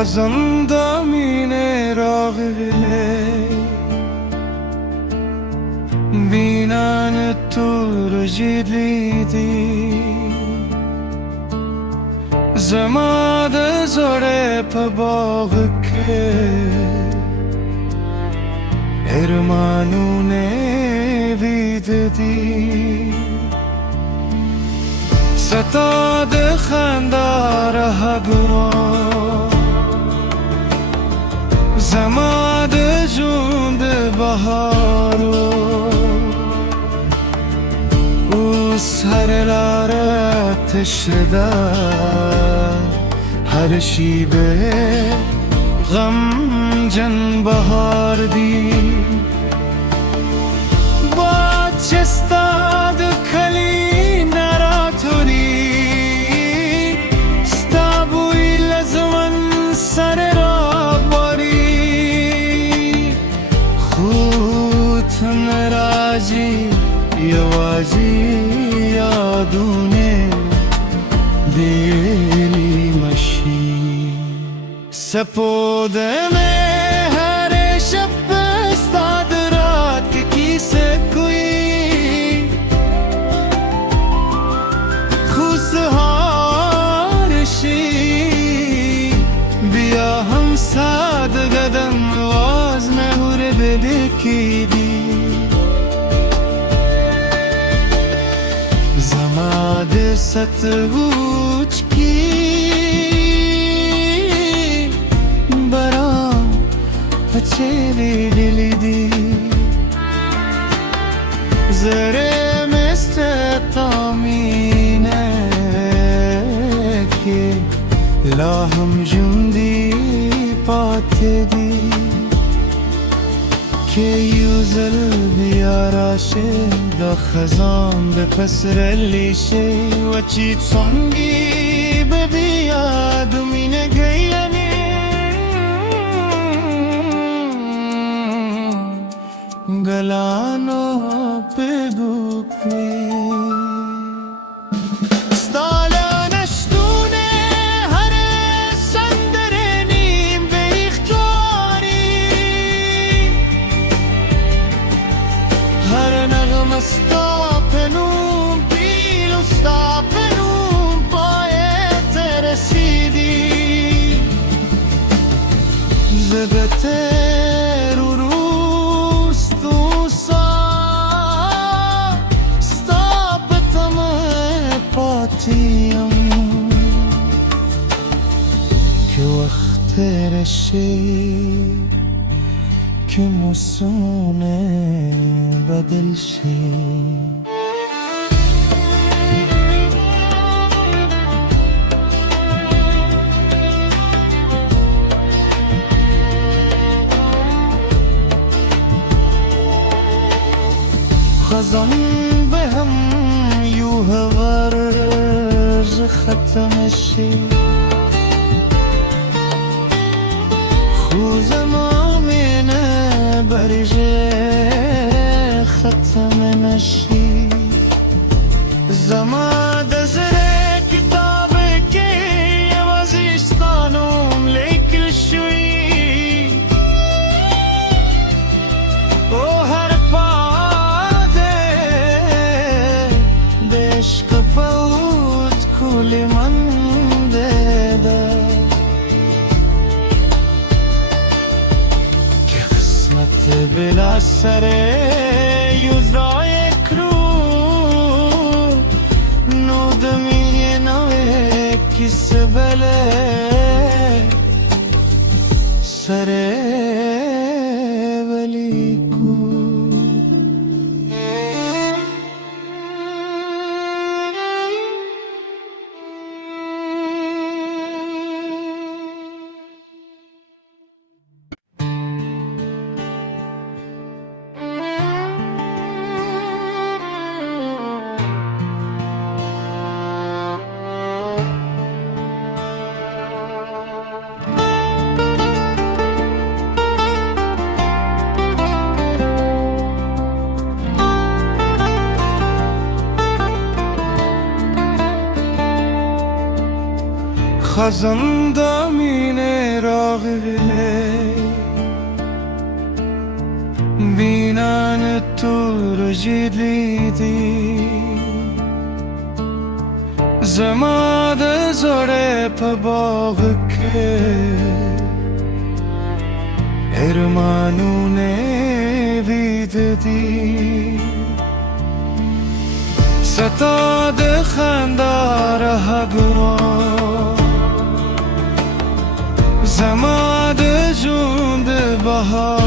Hazanda mine rağile Binan tur jilidi Zamada zore pabağ ke Ermanune videdi ستاد خندار هگوان زماد جوند بهارو اوس هر لاره تشده هر شیبه غم جن بهار دی با چستاد کلی سر را باری خود مراجی یوازی یادونه دلی مشی سپودم هر شب استاد رات کی سے کوئی خوشحالشی بیا هم ساد قدم واز نهور بلکیدی زماد ستوچ کی برام پچیلی دلی دی زره مستقامینه که لاهم جوندی پاتدی که یوزل بیاراشه دا خزان به پسر لیشه و چیت سنگی به بیادمینه گیلنی گلانو بگو کنی Stoppenum, bilo stoppenum, poi te residi Zebeter urus tu sa Stoppetam patiyam Ki vakt reshi Ki musune بدل شي خزان بهم يوهور ختم شي خوز ما من برجه ختم نشی زماد زره کتاب که وزیستانم لیکل شوی او هر پاده دشک پود کلی من دیده که قسمت بلا سره یوزای کرو نودمی نوه کس بله سره بلی کو خزان دامین را بینن تو جدیدی زماد زوره په باغ کې ارمانونه وید دي ستا د خندا رهګران زما د ژوند بهار